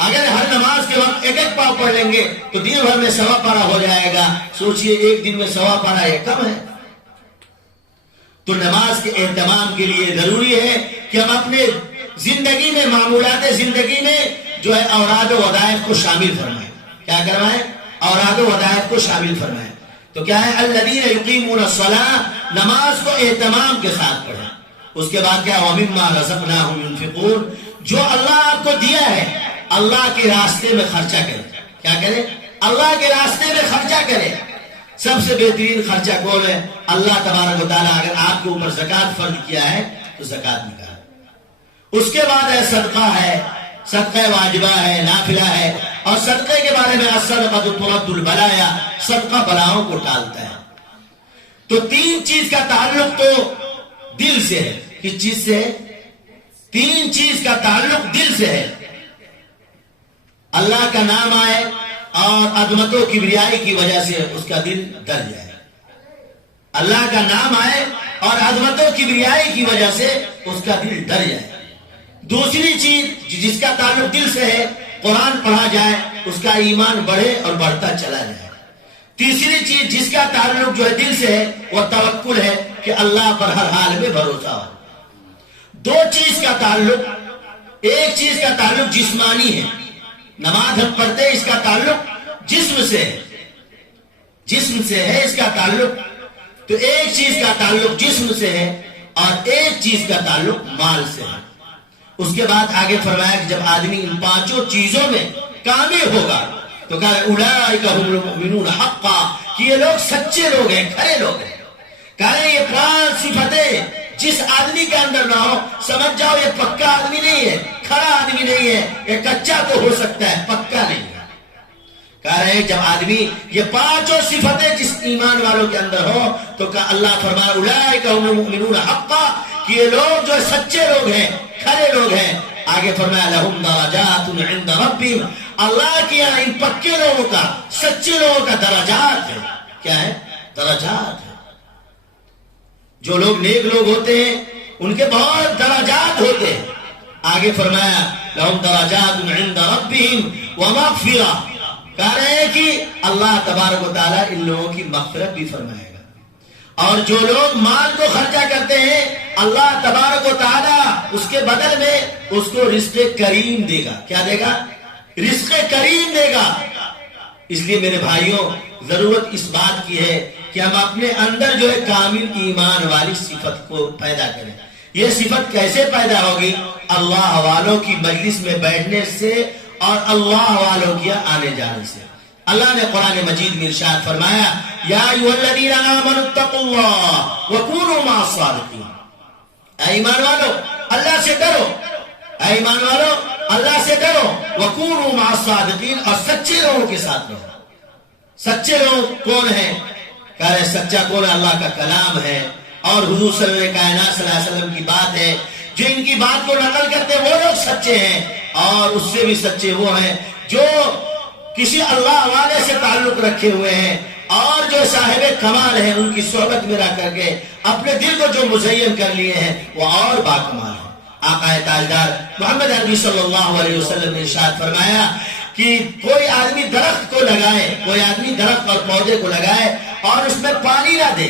اگر ہر نماز کے وقت ایک ایک پاؤں پڑھ لیں گے تو دن بھر میں 1.25 پارہ ہو جائے گا. سوچئے ایک دن میں 1.25 پارہ یہ کم ہے. تو نماز کے اہتمام کے لیے ضروری ہے کہ ہم اپنے زندگی میں، معمولات زندگی میں جو ہے اوراد و وظائف کو شامل فرمائیں. کیا کروائیں؟ اوراد و وظائف کو شامل فرمائیں. تو کیا ہے الذین یقیمون الصلاۃ، نماز کو اہتمام کے ساتھ پڑھیں. اس کے بعد کیا ومما رزقناہم ينفقون، جو اللہ آپ کو دیا ہے اللہ کے راستے میں خرچہ کریں. کیا کریں؟ اللہ کے راستے میں خرچہ کریں. سب سے بہترین خرچہ کون ہے؟ اللہ تبارک و تعالیٰ اگر آپ کے اوپر زکوٰۃ فرض کیا ہے تو زکوٰۃ نکالیں. اس کے بعد ہے صدقہ، ہے صدقہ واجبہ ہے، نافلہ ہے. اور صدقے کے بارے میں الصدقۃ ترد البلایا، صدقہ بلاؤں کو ٹالتا ہے. تو 3 چیز کا تعلق تو دل سے ہے. کس چیز سے ہے؟ 3 چیز کا تعلق دل سے ہے. اللہ کا نام آئے اور عظمت و کبریائی کی وجہ سے اس کا دل ڈر جائے. اللہ کا نام آئے اور عظمت و کبریائی کی وجہ سے اس کا دل ڈر جائے. دوسری چیز جس کا تعلق دل سے ہے، قرآن پڑھا جائے اس کا ایمان بڑھے اور بڑھتا چلا جائے. تیسری چیز جس کا تعلق جو ہے دل سے ہے وہ توکل ہے کہ اللہ پر ہر حال میں بھروسہ ہو. 2 چیز کا تعلق، ایک چیز کا تعلق جسمانی ہے، نماز ہم پڑھتے ہیں اس کا تعلق جسم سے ہے، جسم سے ہے اس کا تعلق. تو ایک چیز کا تعلق جسم سے ہے اور ایک چیز کا تعلق مال سے ہے. اس کے بعد آگے فرمایا کہ جب آدمی ان 5 چیزوں میں کامل ہوگا تو کہا اولئک هم المؤمنون حقا، کہ یہ لوگ سچے لوگ ہیں، کھرے لوگ ہیں. کہہ رہے یہ 5 صفتیں جس آدمی کے اندر نہ ہو سمجھ جاؤ یہ پکا آدمی نہیں ہے، کھڑا آدمی نہیں ہے، یہ کچا تو ہو سکتا ہے، پکا نہیں ہے۔ کہہ رہے ہیں جب آدمی یہ 5 صفتیں جس ایمان والوں کے اندر ہو تو کہ اللہ فرمائے اولئک هم المؤمنون حقا، کہ یہ لوگ جو سچے لوگ ہیں، کھڑے لوگ ہیں۔ آگے فرمایا لہم درجات عند ربهم، اللہ کے یہاں ان پکے لوگوں کا، سچے لوگوں کا درجات ہے۔ کیا ہے؟ درجات ہے۔ جو لوگ نیک لوگ ہوتے ہیں ان کے بہت درجات ہوتے ہیں۔ آگے فرمایا لہم درجات عند ربهم ومغفرہ، کہہ رہے ہیں کہ اللہ تبارک و تعالیٰ ان لوگوں کی مغفرت بھی فرمائے گا۔ اور جو لوگ مال کو خرچہ کرتے ہیں اللہ تبارک و تعالیٰ اس کے بدل میں اس کو رزق کریم دے گا۔ کیا دے گا؟ رزق کریم دے گا۔ اس لیے میرے بھائیوں ضرورت اس بات کی ہے کہ ہم اپنے اندر جو ہے کامل ایمان والی صفت کو پیدا کریں۔ یہ صفت کیسے پیدا ہوگی؟ اللہ والوں کی مجلس میں بیٹھنے سے اور اللہ والوں کی آنے جانے سے۔ اللہ نے قرآن مجید میں ارشاد فرمایا یا ایھا الذین آمنوا اتقوا اللہ وکونوا مع الصادقین، اے ایمان والو اللہ سے ڈرو، اے ایمان والو اللہ سے ڈرو، وکونوا مع الصادقین، اور سچے لوگوں کے ساتھ رہو۔ سچے لوگ کون ہیں؟ کہہ رہے سچا کون ہے؟ اللہ کا کلام ہے اور حضور صلی اللہ علیہ وسلم کی بات ہے۔ جو ان کی بات کو نقل کرتے ہیں وہ لوگ سچے ہیں، اور اس سے بھی سچے وہ ہیں جو کسی اللہ والے سے تعلق رکھے ہوئے ہیں اور جو صاحب کمال ہیں، ان کی صحبت میں رہ کر کے اپنے دل کو جو مزین کر لیے ہیں وہ اور باکمال ہیں۔ آقا تاجدار محمد عربی صلی اللہ علیہ وسلم نے ارشاد فرمایا کہ کوئی آدمی درخت کو لگائے، کوئی آدمی درخت اور پودے کو لگائے اور اس میں پانی نہ دے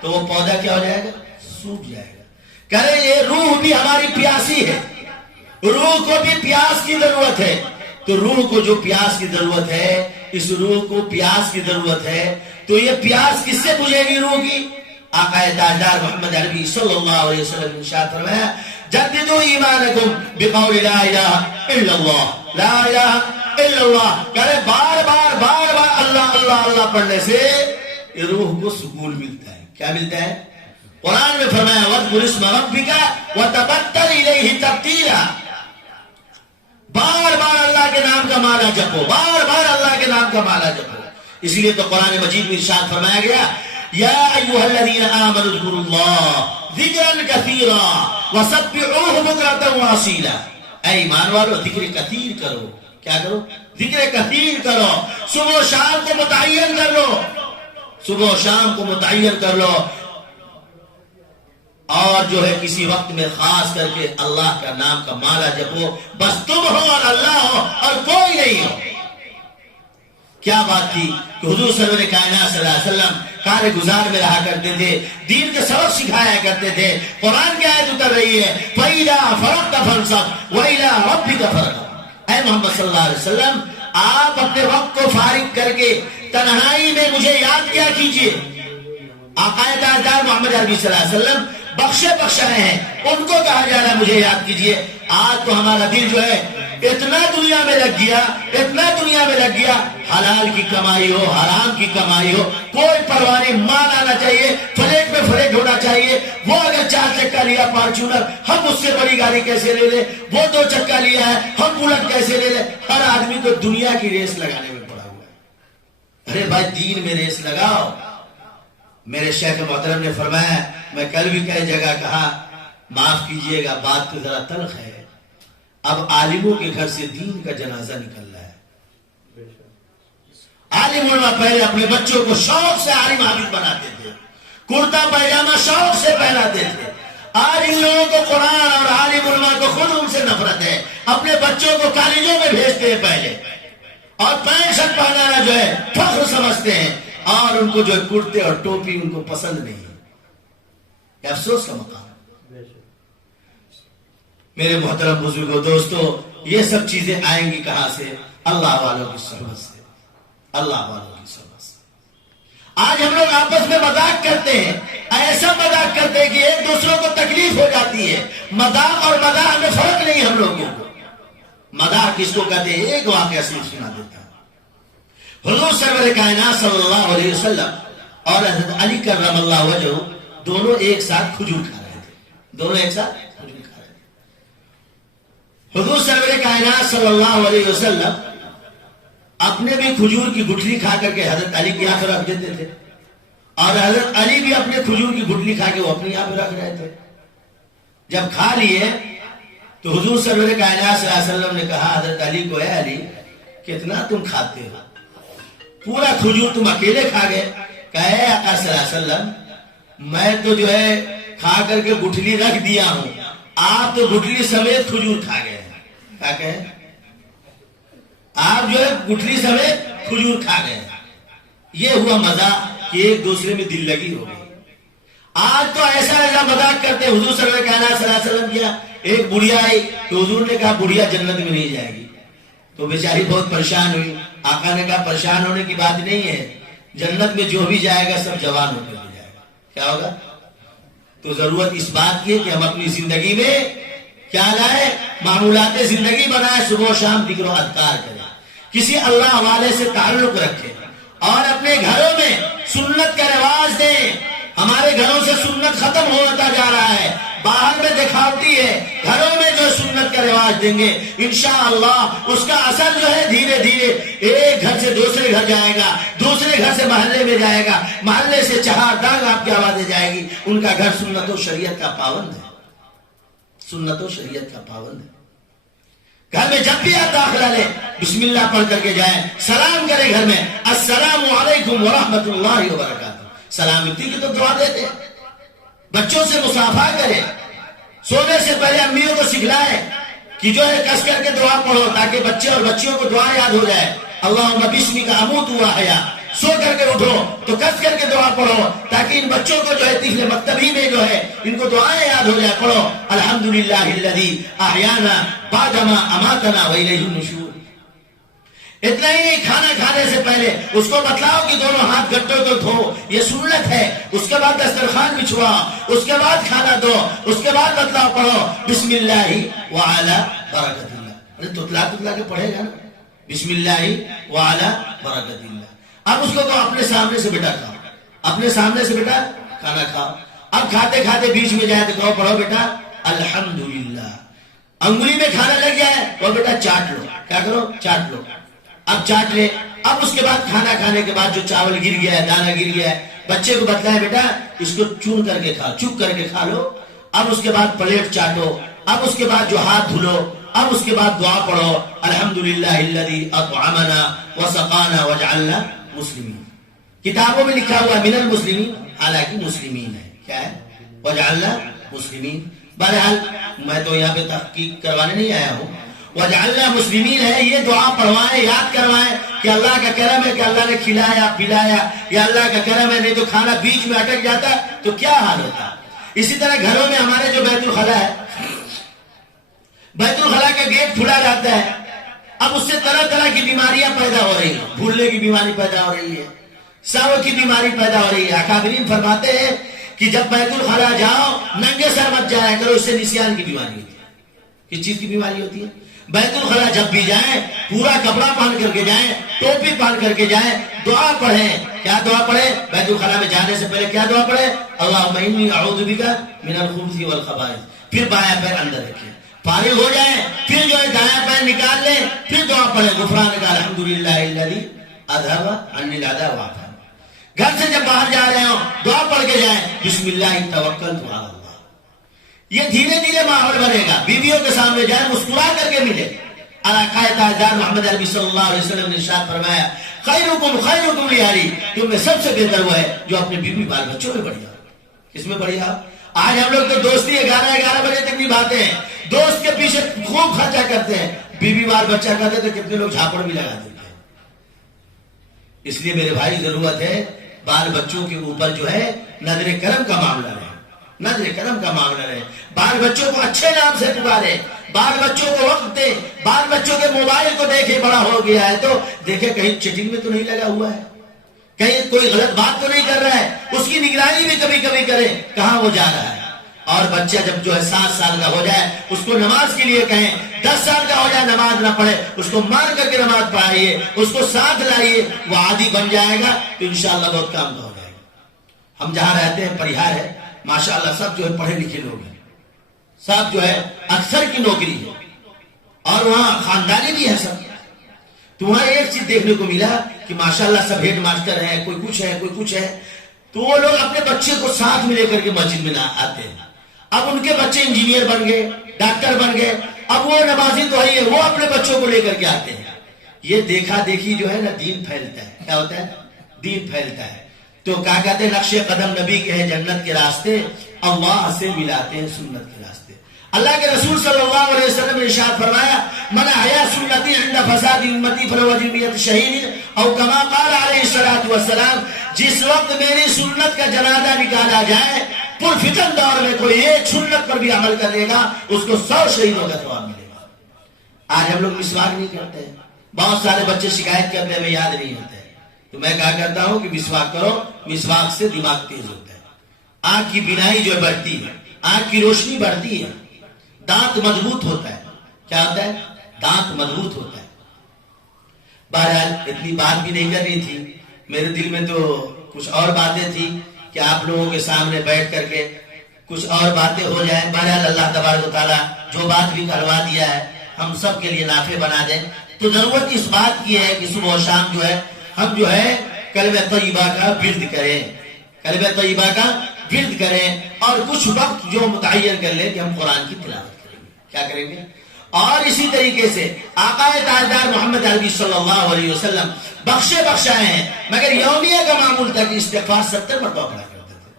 تو وہ پودا کیا ہو جائے گا؟ سوکھ جائے گا۔ کہہ رہے یہ روح بھی ہماری پیاسی ہے، روح کو بھی پیاس کی ضرورت ہے۔ تو روح کو جو پیاس کی ضرورت ہے، اس روح کو پیاس کی ضرورت ہے، تو یہ پیاس کس سے بجھے گی روح کی؟ آقا تاجدار محمد عربی صلی اللہ علیہ وسلم نے ارشاد فرمایا جددوا ایمانکم بقول لا الہ الا اللہ، لا الہ الا اللہ، کہے بار بار اللہ اللہ اللہ پڑھنے سے روح کو سکون ملتا ہے۔ کیا ملتا ہے؟ قرآن میں فرمایا وَاذْكُرِ اسْمَ رَبِّكَ وَتَبَتَّلْ إِلَيْهِ تَبْتِيلًا، بار بار اللہ کے نام کا مالا جپو، بار بار اللہ کے نام کا مالا جپو۔ اسی لیے تو قرآن مجید میں ارشاد فرمایا گیا یا ایھا الذین آمنوا اذکروا اللہ ذکرا کثیرا وسبحوہ بکرۃ واصیلا، اے ایمان والو ذکر کثیر کرو۔ کیا کرو؟ ذکر کثیر کرو، صبح و شام کو متعین کر لو، صبح و شام کو متعین کر لو، اور جو ہے کسی وقت میں خاص کر کے اللہ کا نام کا مالا جپو، بس تم ہو اور اللہ ہو اور کوئی نہیں ہو۔ کیا بات تھی کہ حضور سرور کائنات صلی اللہ علیہ وسلم کار گزار میں رہا کرتے تھے، دین کے سبق سکھایا کرتے تھے۔ قرآن کی آیت اتر رہی ہے فَإِذَا فَرَغْتَ فَانصَبْ وَإِلَىٰ رَبِّكَ فَارْغَب، اے محمد صلی اللہ علیہ وسلم آپ اپنے وقت کو فارغ کر کے تنہائی میں مجھے یاد کیا کیجئے۔ آقا تاجدار محمد عربی صلی اللہ علیہ وسلم بخشے رہے ہیں، ان کو کہا جا رہا ہے مجھے یاد کیجئے۔ آج تو ہمارا دل جو ہے اتنا دنیا میں لگ گیا، اتنا دنیا میں لگ گیا، حلال کی کمائی ہو حرام کی کمائی ہو کوئی پرواہ نہیں، مال آنا چاہیے، فلیٹ میں فلیٹ ہونا چاہیے۔ وہ اگر 4 چکا لیا فارچونر، ہم اس سے بڑی گاڑی کیسے لے لیں؟ وہ 2 چکا لیا ہے، ہم بلٹ کیسے لے لیں؟ ہر آدمی کو دنیا کی ریس لگانے میں پڑا ہوا ہے۔ ارے بھائی دین میں ریس لگاؤ۔ میرے شیخ محترم نے فرمایا، میں کل بھی کئی جگہ کہا، معاف کیجئے گا بات تو ذرا تلخ ہے، اب عالموں کے گھر سے دین کا جنازہ نکل رہا ہے۔ عالم علماء پہلے اپنے بچوں کو شوق سے عالم حافظ بناتے تھے، کرتا پائجامہ شوق سے پہناتے تھے۔ آج ان لوگوں کو قرآن اور عالم علماء کو خود ان سے نفرت ہے، اپنے بچوں کو کالجوں میں بھیجتے ہیں پہلے، اور پینٹ شرٹ پہنانا جو ہے فخر سمجھتے ہیں، اور ان کو جو کرتے اور ٹوپی ان کو پسند نہیں ہے۔ یہ افسوس کا مقام۔ میرے محترم بزرگوں دوستو، یہ سب چیزیں آئیں گی کہاں سے؟ اللہ والوں کی صحبت سے، اللہ والوں کی صحبت سے۔ آج ہم لوگ آپس میں مذاق کرتے ہیں، ایسا مذاق کرتے ہیں کہ ایک دوسروں کو تکلیف ہو جاتی ہے۔ مذاق اور مزاح میں فرق نہیں ہم لوگوں کو۔ مذاق کس کو کہتے ہیں؟ ایک واقعہ صرف سنا دیتا ہوں۔ حضور سرور کائنات صلی اللہ علیہ وسلم اور حضرت علی کرم اللہ وجہہ دونوں ایک ساتھ کھجور کھا رہے تھے، دونوں ایک ساتھ کھجور کھا رہے تھے۔ حضور سرور کائنات صلی اللہ علیہ وسلم اپنے بھی کھجور کی گٹھلی کھا کر کے حضرت علی کی آنکھ رکھ دیتے تھے، اور حضرت علی بھی اپنے کھجور کی گٹھلی کھا کے وہ اپنی آنکھ رکھ رہے تھے۔ جب کھا لیے تو حضور سرور کائنات صلی اللہ علیہ وسلم نے کہا حضرت علی کو، اے علی کتنا تم کھاتے ہو، پورا کھجور تم اکیلے کھا گئے؟ کہا اے آقا صلی اللہ علیہ وسلم میں تو جو ہے کھا کر کے گٹھلی رکھ دیا ہوں، آپ تو گٹھلی سمیت کھجور کھا گئے ہیں۔ کیا کہیں؟ آپ جو ہے گٹھلی سمیت کھجور کھا گئے ہیں۔ یہ ہوا مزہ کہ ایک دوسرے میں دل لگی ہو گئی۔ آج تو ایسا مذاق کرتے، حضور صلی اللہ علیہ وسلم کیا، ایک بڑھیا آئی تو حضور نے کہا بڑھیا جنت میں نہیں جائے گی، تو بیچاری بہت پریشان ہوئی۔ آقا نے کہا پریشان ہونے کی بات نہیں ہے، جنت میں جو بھی جائے گا سب جوان ہو کر جائے گا۔ کیا ہوگا؟ تو ضرورت اس بات کی ہے کہ ہم اپنی زندگی میں کیا لائیں، معمولات زندگی بنائیں، صبح و شام ذکر و اذکار کریں، کسی اللہ والے سے تعلق رکھیں، اور اپنے گھروں میں سنت کا رواج دیں۔ ہمارے گھروں سے سنت ختم ہوتا جا رہا ہے، باہر میں دکھاوٹی ہے، گھروں میں جو سنت کا رواج دیں گے انشاءاللہ اس کا اثر جو ہے دھیرے دھیرے ایک گھر سے دوسرے گھر جائے گا، دوسرے گھر سے محلے میں جائے گا، محلے سے چہار دانگ آپ کی آوازیں جائے گی، ان کا گھر سنت و شریعت کا پابند ہے، سنت و شریعت کا پابند ہے۔ گھر میں جب بھی آپ داخلہ لیں بسم اللہ پڑھ کر کے جائیں، سلام کریں گھر میں، السلام علیکم ورحمۃ اللہ وبرکاتہ، سلامتی کی تو دعا دیتے ہیں۔ بچوں سے مصافحہ کریں، سونے سے پہلے امیوں کو سکھلائیں کہ جو ہے کس کر کے دعا پڑھو تاکہ بچے اور بچیوں کو دعا یاد ہو جائے۔ اللہم بسمک اموت واحیا، سو کر کے اٹھو تو کس کر کے دعا پڑھو تاکہ ان بچوں کو جو ہے طفل مکتبی میں جو ہے ان کو دعائیں یاد ہو جائے۔ پڑھو الحمدللہ الذی احیانا بعدما اماتنا والیہ النشور۔ اتنا ہی نہیں، کھانا کھانے سے پہلے اس کو بتلاؤ کہ دونوں ہاتھ گٹوں کو دھو، یہ سنت ہے۔ اس کے بعد دسترخوان بچھوا، اس کے بعد کھانا دو، اس کے بعد بتلاؤ پڑھو بسم اللہ وعلی برکت اللہ۔ تتلا کے پڑھے گا نا، بسم اللہ وعلی برکت اللہ۔ اب اس کو کہو اپنے سامنے سے بیٹا کھاؤ، اپنے سامنے سے بیٹا کھانا کھاؤ۔ اب کھاتے کھاتے بیچ میں جائے تو کہو پڑھو بیٹا الحمدللہ۔ انگلی میں کھانا لگ جائے تو بیٹا چاٹ لو، کیا کرو؟ چاٹ لو۔ اب چاٹ لے، اب اس کے بعد کھانا کھانے کے بعد جو چاول گر گیا ہے، دانہ گر گیا ہے، بچے کو بتلائے بیٹا اس کو چون کر کے کھا، چپ کر کے کھا لو۔ اب اس کے بعد پلیٹ چاٹو، اب اس کے بعد جو ہاتھ دھلو، اب اس کے بعد دعا پڑھو الحمدللہ الذی اطعمنا وسقانا وجعلنا مسلمین۔ کتابوں میں لکھا ہوا من المسلمین، حالانکہ مسلمین ہے، کیا ہے؟ وجعلنا مسلمین۔ بہرحال میں تو یہاں پہ تحقیق کروانے نہیں آیا ہوں، وجعلنا مسلمین ہے، یہ دعا پڑھوائیں، یاد کروائیں کہ اللہ کا کرم ہے کہ اللہ نے کھلایا پلایا، یا اللہ کا کرم ہے، نہیں تو کھانا بیچ میں اٹک جاتا تو کیا حال ہوتا۔ اسی طرح گھروں میں ہمارے جو بیت الخلا ہے، بیت الخلا کا گیٹ کھلا جاتا ہے، اب اس سے طرح طرح کی بیماریاں پیدا ہو رہی ہیں، بھولنے کی بیماری پیدا ہو رہی ہے، ساو کی بیماری پیدا ہو رہی ہے۔ اکابرین فرماتے ہیں کہ جب بیت الخلا جاؤ ننگے سر مت جایا کرو، اس سے نسیان کی بیماری ہوتی ہے۔ کس چیز کی بیماری ہوتی ہے؟ بیت الخلا جب بھی جائیں پورا کپڑا پہن کر کے جائیں، ٹوپی پہن کر کے جائیں، دعا پڑھیں۔ کیا دعا پڑھیں؟ بیت الخلا میں جانے سے پہلے کیا دعا پڑھیں؟ اللہم انی اعوذ بک من الخبث والخبائث۔ پھر بایاں پیر اندر رکھیں، فارغ ہو جائیں، پھر جو ہے دایاں پیر نکال لیں، پھر دعا پڑھیں غفرانک الحمدللہ الذی اذھب عنی العذاب وعافانی۔ گھر سے جب باہر جا رہے ہوں دعا پڑھ کے جائیں بسم اللہ توکلت علی اللہ۔ یہ دھیرے دھیرے ماحول بنے گا۔ بیویوں کے سامنے جائیں مسکرا کر کے ملے۔ تاجدار محمد عربی صلی اللہ علیہ وسلم نے ارشاد فرمایا خیرکم خیرکم لیاری، تم میں سب سے بہتر وہ ہے جو اپنے بیوی بال بچوں میں بڑھیا۔ کس میں بڑھیا؟ آج ہم لوگ تو دوستی 11 بجے تک بھی باتیں ہیں، دوست کے پیچھے خوب خرچہ کرتے ہیں، بیوی بال بچہ کرتے تو کتنے لوگ جھاپڑ بھی لگا دیتے ہیں۔ اس لیے میرے بھائی ضرورت ہے بال بچوں کے اوپر جو ہے نظر کرم کا معاملہ رہے، نظر کرم کا معاملہ رہے، بال بچوں کو اچھے نام سے پکارے، بال بچوں کو وقت دے، بال بچوں کے موبائل کو دیکھے بڑا ہو گیا ہے تو دیکھے کہیں چیٹنگ میں تو نہیں لگا ہوا ہے، کہیں کوئی غلط بات تو نہیں کر رہا ہے، اس کی نگرانی بھی کبھی کبھی کرے کہاں وہ جا رہا ہے۔ اور بچہ جب جو ہے 7 سال کا ہو جائے اس کو نماز کے لیے کہیں، 10 سال کا ہو جائے نماز نہ پڑھے اس کو مار کر کے نماز پڑھائیے، اس کو ساتھ لائیے، وہ عادی بن جائے گا تو انشاءاللہ بہت کام کا ہو جائے گا۔ ہم جہاں رہتے ہیں پریہار ہے، ماشاءاللہ سب جو ہے پڑھے لکھے لوگ ہیں، سب جو ہے اکثر کی نوکری ہے، اور وہاں خاندانی بھی ہے سب. تو وہاں ایک چیز دیکھنے کو ملا کہ ماشاءاللہ سب ہیڈ ماسٹر ہیں، کوئی کچھ ہے کوئی کچھ ہے. تو وہ لوگ اپنے بچے کو ساتھ میں لے کر کے مسجد میں آتے ہیں. اب ان کے بچے انجینئر بن گئے، ڈاکٹر بن گئے، اب وہ نمازی تو ہے وہ اپنے بچوں کو لے کر کے آتے ہیں. یہ دیکھا دیکھی جو ہے نا دین پھیلتا ہے. کیا ہوتا ہے؟ دین پھیلتا ہے. تو کیا کہتے ہیں؟ نقش قدم نبی کے ہیں جنت کے راستے، اللہ سے ملاتے ہیں سنت کے راستے. اللہ کے رسول صلی اللہ علیہ وسلم نے ارشاد فرمایا من احیا سنتی عند فساد امتی فلو اجر شہید او کما قال علیہ الصلوۃ والسلام. جس وقت میری سنت کا جنازہ نکالا جائے پرفتن دور میں کوئی ایک سنت پر بھی عمل کرے گا اس کو 100 شہیدوں کا ثواب ملے گا. آج ہم لوگ مسواک نہیں کرتے ہیں. بہت سارے بچے شکایت کرتے ہیں ہمیں یاد نہیں ہوتا ہے. تو میں کہا کرتا ہوں کہ مسواک کرو، مسواک سے دماغ تیز ہوتا ہے، آنکھ کی بینائی جو بڑھتی ہے، آنکھ کی روشنی بڑھتی ہے، دانت مضبوط ہوتا ہے. کیا ہوتا ہے؟ دانت مضبوط ہوتا ہے. بہرحال اتنی بات بھی نہیں کرنی تھی، میرے دل میں تو کچھ اور باتیں تھی کہ آپ لوگوں کے سامنے بیٹھ کر کے کچھ اور باتیں ہو جائیں. بہرحال اللہ تبارک و تعالیٰ جو بات بھی کروا دیا ہے ہم سب کے لیے نافع بنا دیں. تو ضرورت اس بات کی ہے کہ صبح و شام جو ہے ہم جو ہے کلمہ طیبہ کا ورد کریں، کلمہ طیبہ کا ورد کریں، اور کچھ وقت جو متعین کر لیں کہ ہم قرآن کی تلاوت کریں گے. کیا کریں گے؟ اور اسی طریقے سے آقا تاجدار محمد عربی صلی اللہ علیہ وسلم بخشے بخشائے ہیں، مگر یومیہ کا معمول تھا کہ استغفار 70 مرتبہ پڑھا کرتے تھے.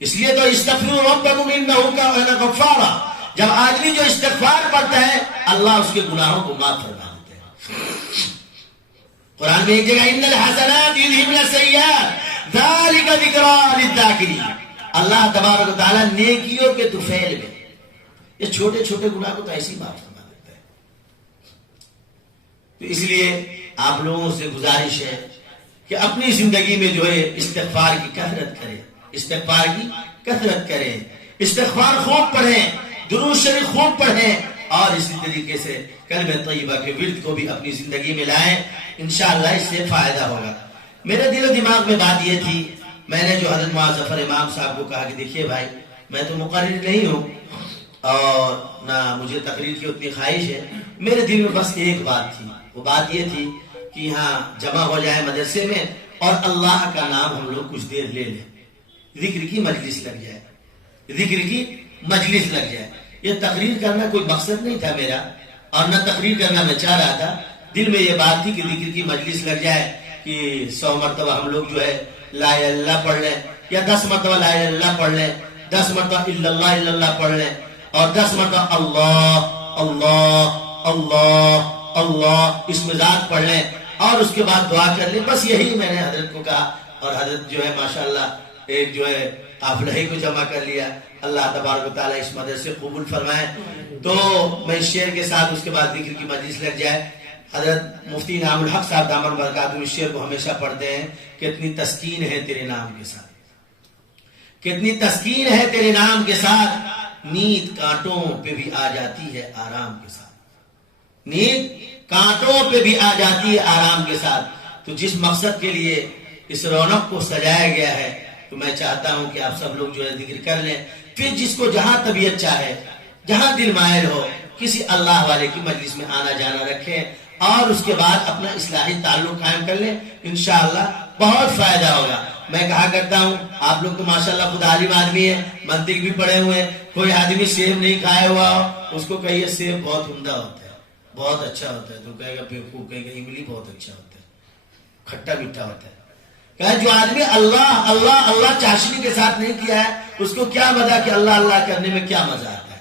اس لیے تو استغفروا ربکم انہ کان غفارا. جب آدمی جو استغفار پڑھتا ہے اللہ اس کے گناہوں کو معاف فرما دیتے ہیں. قرآن میں ایک جگہ ان الحسنات یذهبن السیئات ذلک ذکری للذاکرین. اللہ تبارک و تعالیٰ نیکیوں کے طفیل میں یہ چھوٹے چھوٹے گناہ کو تو ایسی معاف فرما دیتا ہے. تو اس لیے آپ لوگوں سے گزارش ہے کہ اپنی زندگی میں جو ہے استغفار کی کثرت کریں، استغفار کی کثرت کریں، استغفار خوب پڑھیں، درود شریف خوب پڑھیں، اور اسی طریقے سے کلمہ طیبہ کے ورد کو بھی اپنی زندگی میں لائیں. انشاءاللہ اس سے فائدہ ہوگا. میرے دل و دماغ میں بات یہ تھی، میں نے جو حضرت معاذ ظفر امام صاحب کو کہا کہ دیکھیے بھائی میں تو مقرر نہیں ہوں اور نہ مجھے تقریر کی اتنی خواہش ہے، میرے دل میں بس ایک بات تھی، وہ بات یہ تھی کہ یہاں جمع ہو جائے مدرسے میں اور اللہ کا نام ہم لوگ کچھ دیر لے لیں، ذکر کی مجلس لگ جائے، ذکر کی مجلس لگ جائے. یہ تقریر کرنا کوئی مقصد نہیں تھا میرا، اور نہ تقریر کرنا میں چاہ رہا تھا. دل میں یہ بات تھی کہ ذکر کی مجلس لگ جائے کہ 100 مرتبہ ہم لوگ جو ہے لا الہ الا اللہ پڑھ لیں، یا 10 مرتبہ لا الہ الا اللہ پڑھ لیں، 10 مرتبہ الا اللہ پڑھ لیں، اور 10 مرتبہ اللہ اللہ اللہ اللہ اس میں ذات پڑھ لیں، اور اس کے بعد دعا کر لیں. بس یہی میں نے حضرت کو کہا، اور حضرت جو ہے ماشاءاللہ ایک جو ہے قافلہ کو جمع کر لیا. اللہ تبارک و تعالیٰ اس مدرسے قبول فرمائے. تو میں اس شعر کے ساتھ اس کے بعد ذکر کی مجلس لگ جائے. حضرت مفتی انعام الحق صاحب دامن برکاتہ اس شعر کو ہمیشہ پڑھتے ہیں، کتنی تسکین ہے تیرے نام کے ساتھ، کتنی تسکین ہے تیرے نام کے ساتھ، نیند کانٹوں پہ بھی آ جاتی ہے آرام کے ساتھ، نیند کانٹوں پہ بھی آ جاتی ہے آرام کے ساتھ. تو جس مقصد کے لیے اس رونق کو سجایا گیا ہے تو میں چاہتا ہوں کہ آپ سب لوگ جو ہے ذکر کر لیں. پھر جس کو جہاں طبیعت چاہے، جہاں دل مائل ہو، کسی اللہ والے کی مجلس میں آنا جانا رکھیں، اور اس کے بعد اپنا اصلاحی تعلق قائم کر لیں. انشاءاللہ بہت فائدہ ہوگا. میں کہا کرتا ہوں آپ لوگ تو ماشاءاللہ خود عالم آدمی ہیں، منطق بھی پڑھے ہوئے ہیں. کوئی آدمی سیب نہیں کھایا ہوا ہو، اس کو کہیے سیب بہت عمدہ ہوتا ہے، بہت اچھا ہوتا ہے، تو کہے گا بیوقوف، کہے گا املی بہت اچھا ہوتا ہے، کھٹا میٹھا ہوتا ہے. کہ جو آدمی اللہ اللہ اللہ چاشنی کے ساتھ نہیں کیا ہے اس کو کیا مزہ کہ اللہ اللہ کرنے میں کیا مزہ آتا ہے.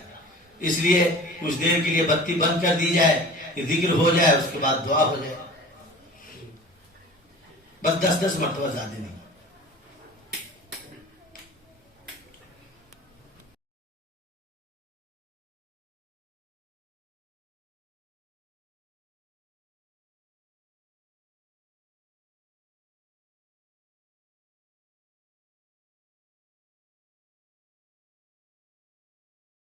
اس لیے کچھ دیر کے لیے بتی بند کر دی جائے کہ ذکر ہو جائے، اس کے بعد دعا ہو جائے، بس 10 مرتبہ زیادہ نہیں.